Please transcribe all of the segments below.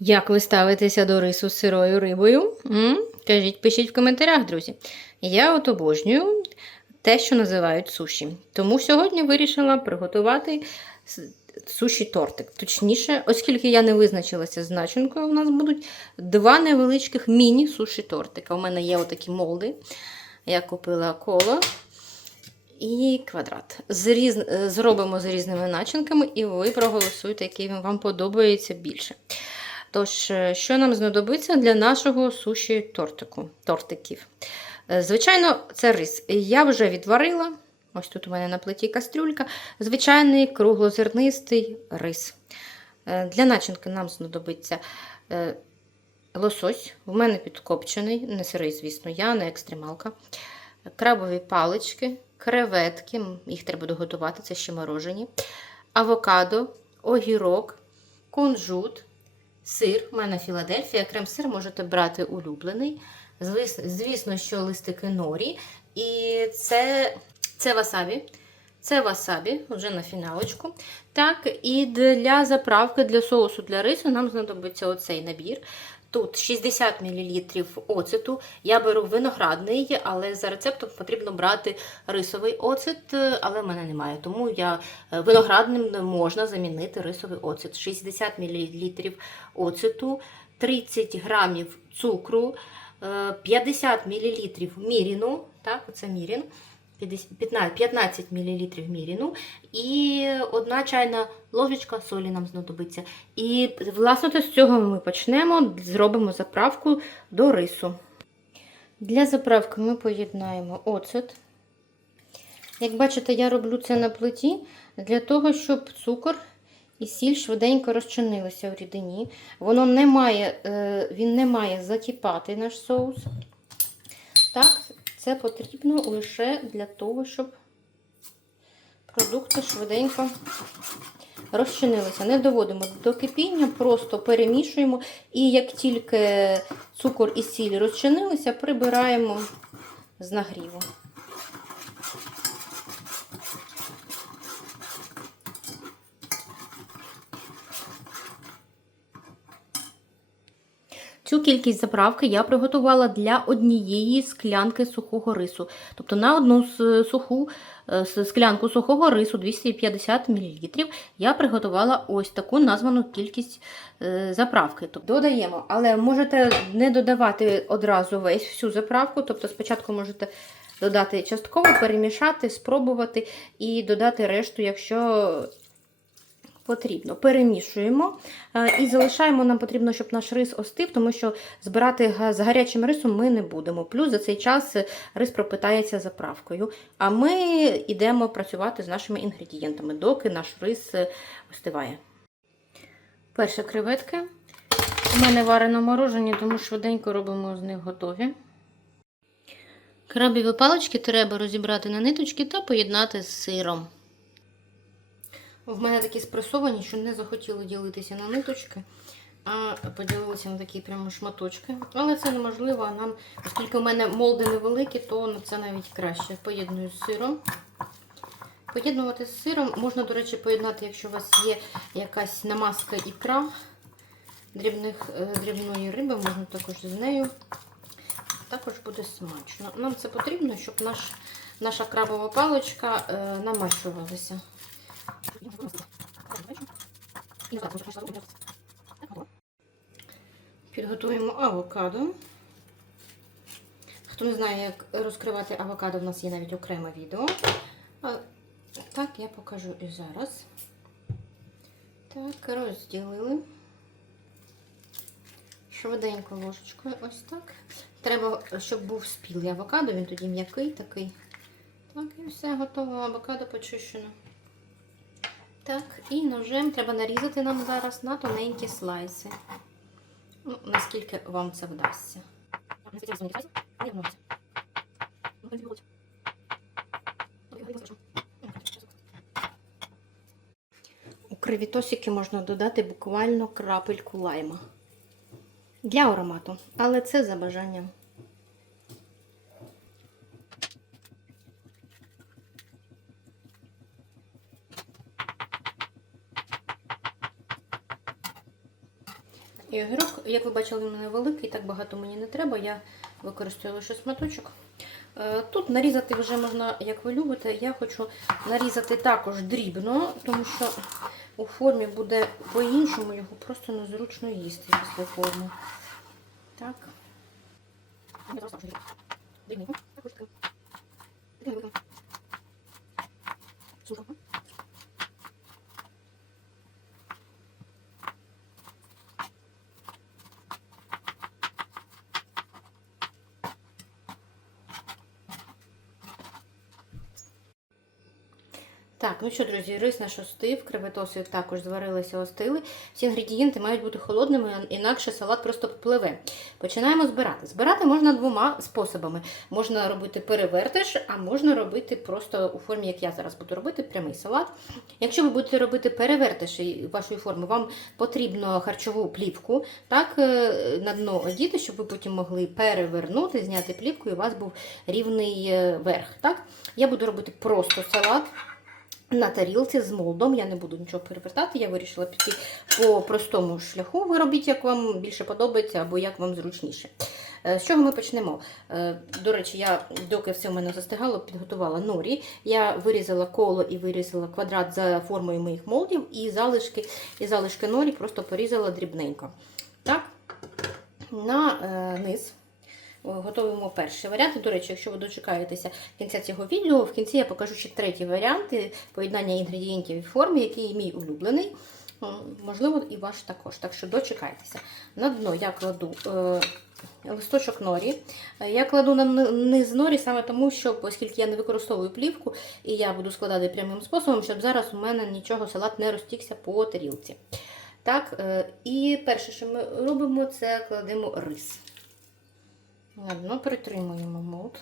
Як ви ставитеся до рису з сирою рибою? М? Кажіть, пишіть в коментарях, друзі. Я от обожнюю те, що називають суші. Тому сьогодні вирішила приготувати суші-тортик. Точніше, оскільки я не визначилася з начинкою, у нас будуть два невеличких міні-суші-тортика. У мене є отакі молди. Я купила коло і квадрат. З різ... е, Зробимо з різними начинками, і ви проголосуєте, який вам подобається більше. Тож, е, що нам знадобиться для нашого суші тортику, тортиків? Е, Звичайно, це рис. Я вже відварила. Ось тут у мене на плиті кастрюлька. Звичайний круглозернистий рис. Е, Для начинки нам знадобиться лосось. В мене підкопчений, не сирий, звісно, я не екстремалка. Крабові палички, креветки, їх треба доготувати, це ще морожені, авокадо, огірок, кунжут, сир. У мене Філадельфія, крем-сир можете брати улюблений. Звісно, що листики норі. І це, це васабі. Це васабі, вже на фіналочку. Так, і для заправки для соусу для рису нам знадобиться оцей набір. Тут 60 мл оцету. Я беру виноградний, але за рецептом потрібно брати рисовий оцет, е, але в мене немає. Тому я е, виноградним можна замінити рисовий оцет. 60 мл оцету, 30 грамів цукру, е, 50 мл міріну. Так, це мірін. 50 15 мл міріну і одна чайна ложечка солі нам знадобиться. І, власне, з цього ми почнемо, зробимо заправку до рису. Для заправки ми поєднаємо оцет. Як бачите, я роблю це на плиті для того, щоб цукор і сіль швиденько розчинилися в рідині. Воно не має, е, він не має закипати наш соус. Так, це потрібно лише для того, щоб продукти швиденько розчинилися. Не доводимо до кипіння, просто перемішуємо. І як тільки цукор і сіль розчинилися, прибираємо з нагріву. Цю кількість заправки я приготувала для однієї склянки сухого рису. Тобто на одну с- суху е, склянку сухого рису 250 мл я приготувала ось таку названу кількість е, заправки. Тобто додаємо, але можете не додавати одразу весь всю заправку. Тобто спочатку можете додати частково, перемішати, спробувати і додати решту, якщо потрібно. Перемішуємо е, і залишаємо. Нам потрібно, щоб наш рис остив, тому що збирати з гарячим рисом ми не будемо. Плюс за цей час е, рис пропитається заправкою. А ми йдемо працювати з нашими інгредієнтами, доки наш рис е, остиває. Перші креветки. У мене варено морожені, тому швиденько робимо з них готові. Крабові палички треба розібрати на ниточки та поєднати з сиром. В мене такі спресовані, що не захотіли ділитися на ниточки, а поділилися на такі прямо шматочки. Але це неможливо, а нам, оскільки в мене молди невеликі, то це навіть краще. Поєдную з сиром. Поєднувати з сиром можна, до речі, поєднати, якщо у вас є якась намазка ікра дрібних, е, дрібної риби, можна також з нею. Також буде смачно. Нам це потрібно, щоб наш, наша крабова паличка е, намащувалася. Підготуємо авокадо. Хто не знає, як розкривати авокадо, в нас є навіть окреме відео. Так, я покажу і зараз. Так, розділили. Швиденько ложечкою, ось так. Треба, щоб був спілий авокадо, він тоді м'який такий. Так, і все, готово. Авокадо почищено. Так, і ножем треба нарізати нам зараз на тоненькі слайси. Ну, наскільки вам це вдасться. У кривітосики можна додати буквально крапельку лайма для аромату, але це за бажанням. Як ви бачили, він у мене великий, так багато мені не треба, я використаю лише сматочок. Е, Тут нарізати вже можна, як ви любите. Я хочу нарізати також дрібно, тому що у формі буде по-іншому, його просто незручно їсти після форми. Так. Дрібненько. Так, ну що, друзі, рис наш остив, креветоси також зварилися, остили. Всі інгредієнти мають бути холодними, інакше салат просто попливе. Починаємо збирати. Збирати можна двома способами. Можна робити перевертиш, а можна робити просто у формі, як я зараз буду робити, прямий салат. Якщо ви будете робити перевертиш вашої форми, вам потрібно харчову плівку так, е, на дно одіти, щоб ви потім могли перевернути, зняти плівку і у вас був рівний е, верх. Так? Я буду робити просто салат на тарілці з молдом. Я не буду нічого перевертати, я вирішила піти по простому шляху. Ви робіть, як вам більше подобається або як вам зручніше. Е, З чого ми почнемо? Е, До речі, я, доки все в мене застигало, підготувала норі. Я вирізала коло і вирізала квадрат за формою моїх молдів, і залишки, і залишки норі просто порізала дрібненько. Так, на е, низ готуємо перший варіант. До речі, якщо ви дочекаєтеся кінця цього відео, в кінці я покажу ще третій варіант е, поєднання інгредієнтів і форми, який мій улюблений. Можливо, і ваш також. Так що дочекайтеся. На дно я кладу е, листочок норі. Е, Я кладу на низ норі саме тому, що, оскільки я не використовую плівку, і я буду складати прямим способом, щоб зараз у мене нічого салат не розтікся по тарілці. Так, е, і перше, що ми робимо, це кладемо рис. На дно притримуємо молд.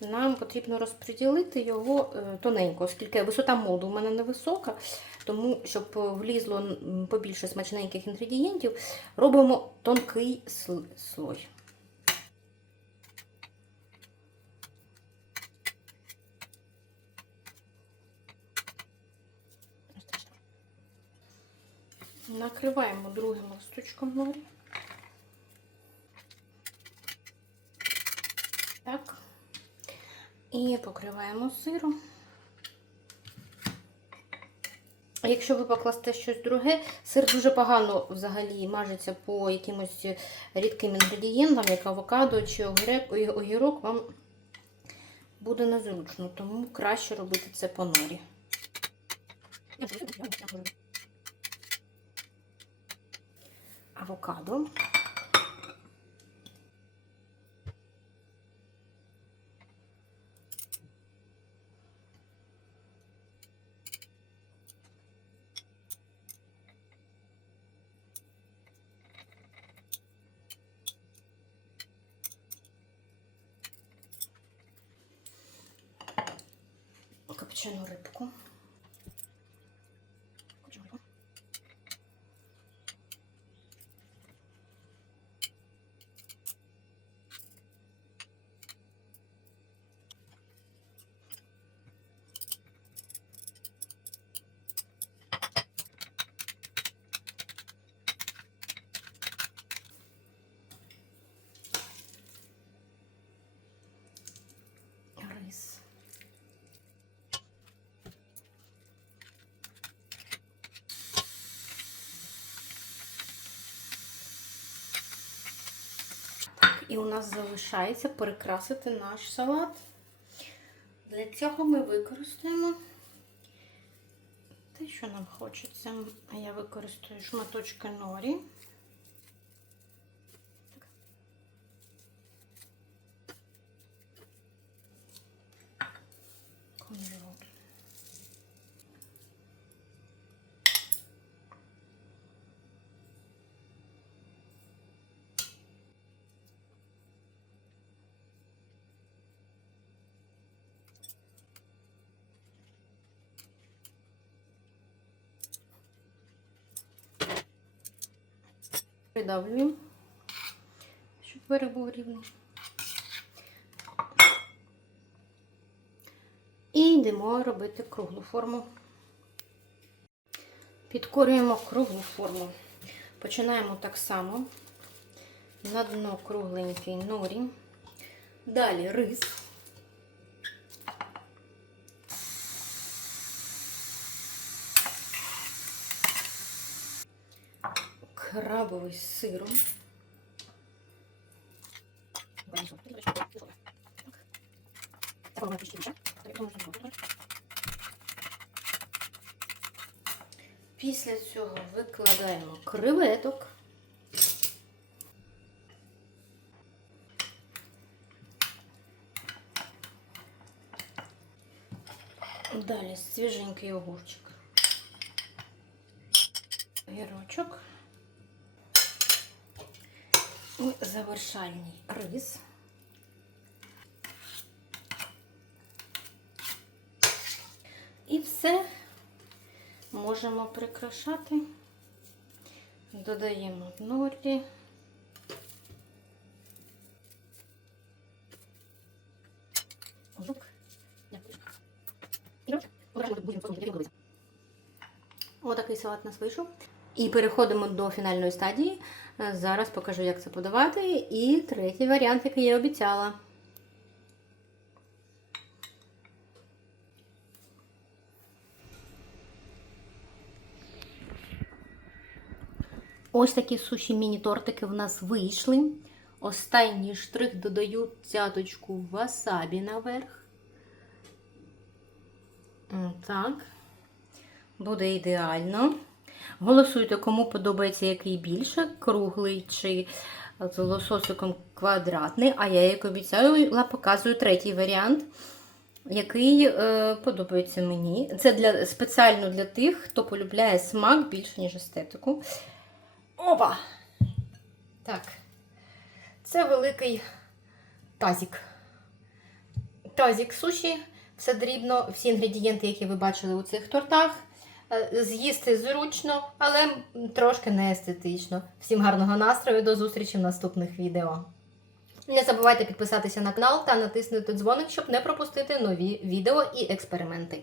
Нам потрібно розподілити його е, тоненько, оскільки висота молду у мене невисока, тому щоб влізло побільше смачненьких інгредієнтів, робимо тонкий слой. Накриваємо другим листочком норі. Так. І покриваємо сиром. Якщо ви покласте щось друге, сир дуже погано взагалі мажеться по якимось рідким інгредієнтам, як авокадо чи огірок, вам буде незручно, тому краще робити це по норі. Авокадо. Копчену рибку. Копчену рибку. Рис. Так, і у нас залишається перекрасити наш салат. Для цього ми використаємо те, що нам хочеться. А я використаю шматочки норі. Придавлюємо, щоб верх був рівний. І йдемо робити круглу форму. Підкорюємо круглу форму. Починаємо так само. На дно кругленький норі. Далі рис. Крабовий з сиром. Після цього викладаємо креветок. Далі свіженький огурчик. Гірочок. Завершальний рис. І все можемо прикрашати. Додаємо норі. Отакий салат нас вийшов. І переходимо до фінальної стадії. Е, Зараз покажу, як це подавати. І третій варіант, який я обіцяла. Ось такі суші міні-тортики в нас вийшли. Останній штрих додаю цяточку васабі наверх. Так. Буде ідеально. Голосуйте, кому подобається який більше, круглий чи з лососиком квадратний. А я, як обіцяю, показую третій варіант, який е, подобається мені. Це для, спеціально для тих, хто полюбляє смак більше, ніж естетику. Опа! Так. Це великий тазік. Тазік суші. Все дрібно, всі інгредієнти, які ви бачили у цих тортах. Е, З'їсти зручно, але трошки не естетично. Всім гарного настрою, до зустрічі в наступних відео. Не забувайте підписатися на канал та натиснути дзвоник, щоб не пропустити нові відео і експерименти.